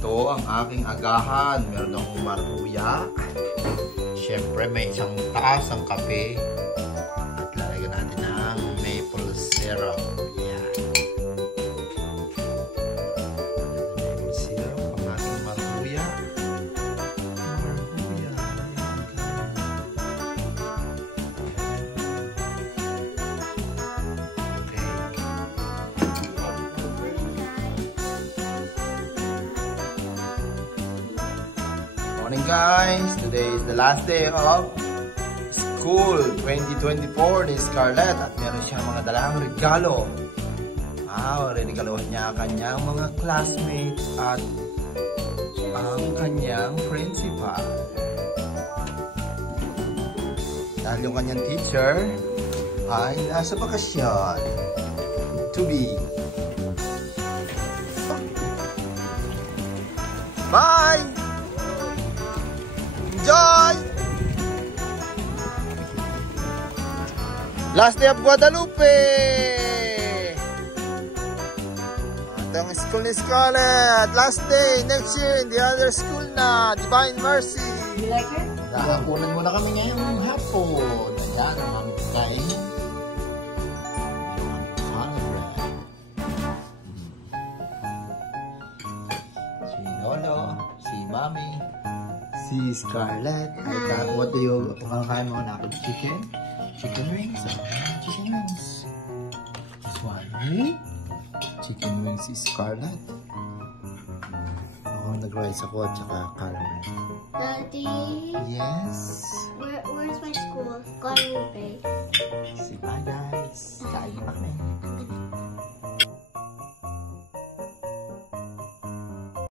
Ito ang aking agahan. Meron akong maruya. Siyempre, may isang taas ang kape. At lalagyan natin ng maple syrup. Yan. Maple syrup ang ating maruya. Maruya. Morning guys! Today is the last day of school 2024 ni Scarlett at meron siyang mga dalang regalo. Regalohan niya kanyang mga classmates at ang kanyang principal. Dahil yung kanyang teacher ay nasa bakasyon. To be. Bye! Enjoy! Last day of Guadalupe! At ang school ni Scarlett, last day, next year in the other school na, Divine Mercy. You like it? Nakakunan muna kami ngayong hapon. Ayan, ang aming pagkain. Si Lolo, si Mami, si Scarlett. What do you kakain mo na? Chicken? Chicken wings? Chicken wings. This one, right? Chicken wings si Scarlett. Ako nag-rice ako at saka caramel. Daddy? Yes? Where's my school? Guadalupe. Say bye guys. Kain na kami.